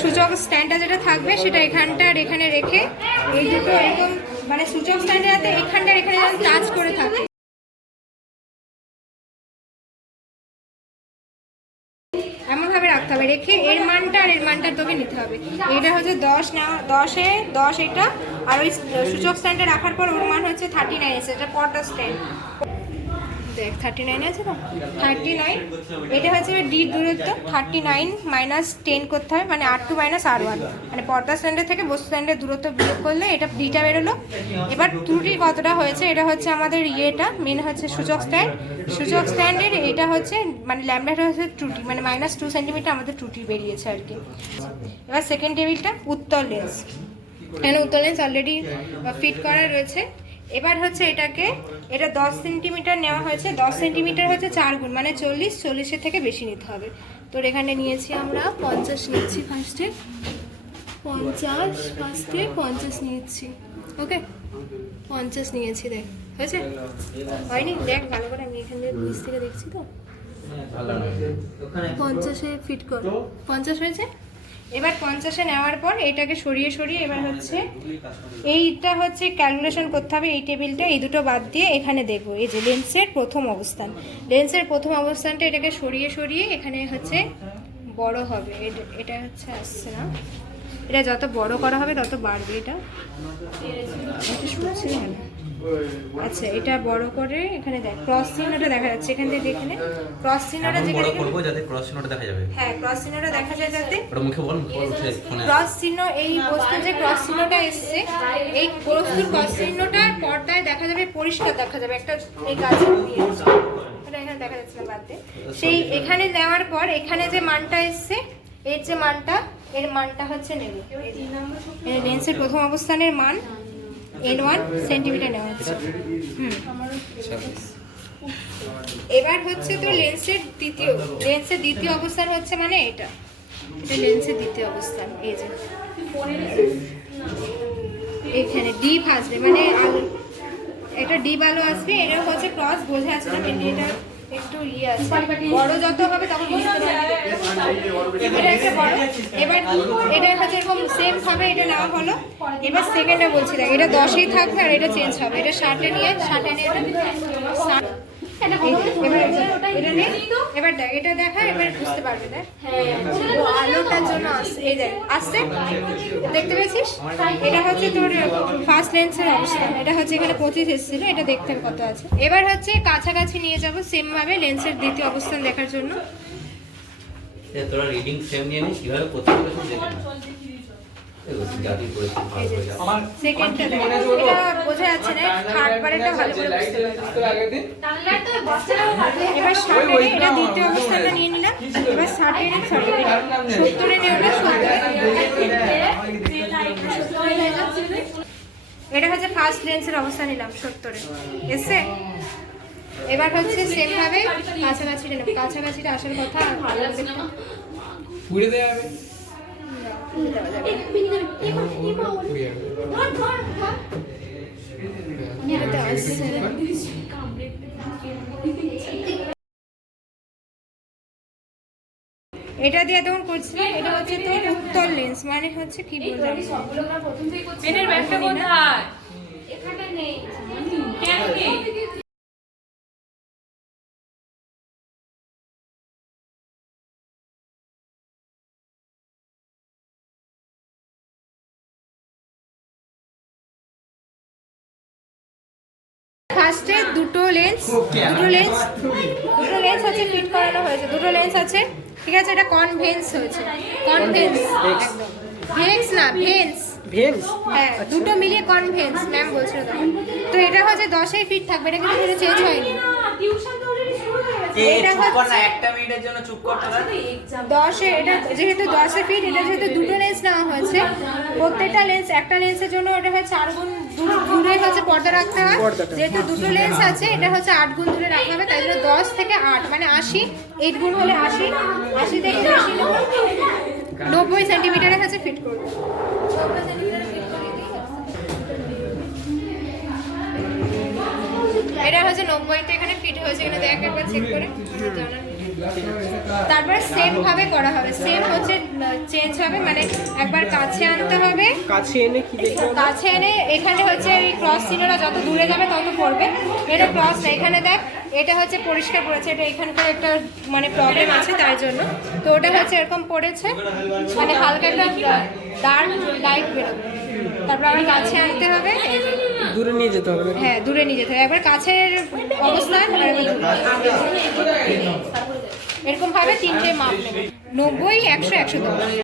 সূচক স্ট্যান্ডটা যেটা থাকবে সেটা এখানটা আর এখানে রেখে এই দুটো এরকম মানে সূচক স্ট্যান্ডের হাতে এখানটা এখানে যেন টাচ করে থাকে এমনভাবে রাখতে হবে, রেখে এর মানটা আর এর মানটা তোকে নিতে হবে। এটা হচ্ছে 10 না 10-এ 10 এটা, আর ওই সূচক স্ট্যান্ডে রাখার পর ওর মান হচ্ছে 39 এসে, এটা পটা স্ট্যান্ড দেখ 39 আছে না 39, এটা হচ্ছে ডি দূরত্ব 39 মাইনাস 10 করতে হবে মানে R2 মাইনাস R1, মানে পর্দা স্ট্যান্ডের থেকে বস্তু স্ট্যান্ডের দূরত্ব বিয়োগ করলে এটা ডিটা বেরোলো। এবার ত্রুটি কতটা হয়েছে, এটা হচ্ছে আমাদের ইয়েটা মেন হচ্ছে সূচক স্ট্যান্ড, সূচক স্ট্যান্ডের এটা হচ্ছে মানে ল্যামডাটা হচ্ছে ত্রুটি মানে -2 সেন্টিমিটার আমাদের ত্রুটি বেরিয়েছে আর কি। এবার সেকেন্ড টেবিলটা উত্তল লেন্স, এখানে উত্তল লেন্স অলরেডি ফিট করা রয়েছে। এবার হচ্ছে এটাকে এটা 10 সেন্টিমিটার নেওয়া হয়েছে, 10 সেন্টিমিটার হচ্ছে 4 গুণ মানে 40, 40-এর থেকে বেশি নিতে হবে। তোর এখানে নিয়েছি আমরা 50 নিচ্ছি ফার্স্টে, 50 নিয়েছি, ওকে 50 নিয়েছি, দেখ হয়েছে হয়নি দেখ ভালো করে, আমি এখান থেকে নিচ থেকে দেখছি তো 50-এ ফিট কর, 50 হয়েছে। এবার 50-এ নেওয়ার পর এটাকে সরিয়ে সরিয়ে এবার হচ্ছে এইটা হচ্ছে ক্যালকুলেশন করতে হবে, এই টেবিলটা এই দুটো বাদ দিয়ে এখানে দেখবো এই যে লেন্সের প্রথম অবস্থান, লেন্সের প্রথম অবস্থানটা এটাকে সরিয়ে সরিয়ে এখানে হচ্ছে বড় হবে, এটা হচ্ছে আসছে না, এটা যত বড় করা হবে তত বাড়বে, এটা শুনছি না। আচ্ছা এটা বড় করে এখানে দেখ ক্রস চিহ্নটা দেখা যাচ্ছে, এখান থেকে দেখে নে ক্রস চিহ্নটা যেখানে করব যাতে ক্রস চিহ্নটা দেখা যাবে, হ্যাঁ ক্রস চিহ্নটা দেখা যায় যাতে ওটা মুখে বল উঠে ফোনে ক্রস চিহ্ন, এই বস্তুর যে ক্রস চিহ্নটা এসছে এই বস্তুর ক্রস চিহ্নটা পর্দায় দেখা যাবে, পরিষ্কার দেখা যাবে, একটা এই গাছের দিয়ে এটা এখানে দেখা যাচ্ছে না বাদে, সেই এখানে নেওয়ার পর এখানে যে মানটা এসছে এর যে মানটা এর মানটা হচ্ছে নেব, লেন্সের প্রথম অবস্থানের মান N1 সেন্টিমিটার নেওয়া হচ্ছে। এবার হচ্ছে তো লেন্সের দ্বিতীয় অবস্থান হচ্ছে মানে এটা লেন্সের দ্বিতীয় অবস্থান, এই যে এখানে ডি ফার্স্টে মানে এটা ডি ভালো আসবে, এটা হচ্ছে ক্রস বোঝা আছে না, এটা একটু ইয়ে আছে, বড় যত হবে তখন বুঝতে পারবে এটা একটা বড়। এবার এটা হচ্ছে এরকম সেম ভাবে এটা নেওয়া হলো। এবার সেকেন্ডটা বলছি দেখ এটা 10-এই থাকবে আর এটা চেঞ্জ হবে, এটা 60-এ নিয়ে এবার দেখ এটা দেখা এবার বুঝতে পারবে, দেখ আলোটার জন্য আসছে, এই দেখ আসছে দেখতে পেয়েছিস, এটা হচ্ছে তোর ফার্স্ট লেন্সের অবস্থান, এটা হচ্ছে এখানে 25 এসেছিল, এটা দেখতে হবে কত আছে। এবার হচ্ছে কাছাকাছি নিয়ে যাব সেম ভাবে লেন্সের দ্বিতীয় অবস্থান দেখার জন্য, তোরা রিডিং সেম নিয়ে নিস কিভাবে করতে হবে দেখে সেকেন্ডটা দেখ এটা বোঝা যাচ্ছে না, থার্ডবারেরটা ভালো করে বুঝতে পারবে। এবার 60-এ এটা দ্বিতীয় অবস্থানটা নিয়ে নিলাম, এবার 70-এ নিয়ে নিলাম, 70-এ এটা হচ্ছে ফার্স্ট লেন্সের অবস্থা নিলাম 70-এ এসে। এবার হচ্ছে সেম ভাবে কাছাকাছিটা নেব, কাছাকাছিটা আসার কথা পুড়ে দেওয়া হবে এটা দিয়ে তখন করছিলাম, এটা হচ্ছে তোর উত্তল লেন্স মানে হচ্ছে কি বললাম পেনের ব্যাগটা কোথায়, এখানে নেই কেন নেই, ফার্স্টে দুটো লেন্স হচ্ছে ফিট করানো হয়েছে, দুটো লেন্স আছে ঠিক আছে, এটা কনভেন্স হয়েছে, কনভেন্স একদম ভেন্স না ভেন্স, হ্যাঁ দুটো মিলিয়ে কনভেন্স ম্যাম বলছিল তখন। তো এটা হচ্ছে 10-এই ফিট থাকবে, এটা কিন্তু চেঞ্জ হয়নি, এটা হচ্ছে একটা মিনিটের জন্য চুপ করতে হবে 10-এ, এটা যেহেতু 10-এ ফিট, এটা যেহেতু দুটো লেন্স নেওয়া হয়েছে, প্রত্যেকটা লেন্স একটা লেন্সের জন্য এটা হয় 4 গুণ দূরে হচ্ছে পর্দা রাখতে হয়, যেহেতু দুটো লেন্স আছে এটা হচ্ছে 8 গুণ দূরে রাখতে হবে, তাই জন্য 10 থেকে 8 মানে 80, 8 গুণ হলে 80, 80 থেকে 90 সেন্টিমিটারের কাছে ফিট করবো। এটা হচ্ছে 90-তে এখানে ফিট হয়েছে, এখানে দেখ একবার চেক করে জানার তারপরে সেম ভাবে করা হবে, সেম হচ্ছে চেঞ্জ হবে, মানে একবার কাছে আনতে হবে, কাছে এনে কি দেখতে হবে? কাছে এনে এখানে হচ্ছে এই ক্রস চিহ্নটা যত দূরে যাবে তত পড়বে, এটা ক্রস না, এখানে দেখ এটা হচ্ছে পরিষ্কার পড়েছে, এটা এখানকার একটা মানে প্রবলেম আছে তার জন্য, তো ওটা হচ্ছে এরকম পড়েছে, মানে হালকা একটা ডার্ক লাইট বেরোবে, তারপর আবার কাছে আনতে হবে, দূরে নিয়ে যেতে হবে নাকি? হ্যাঁ দূরে নিয়ে যেতে হবে, একবার কাছের অবস্থান আর একবার দূরে। এরকম ভাবে তিনটে মাপ নেবে, 90, 100, 110।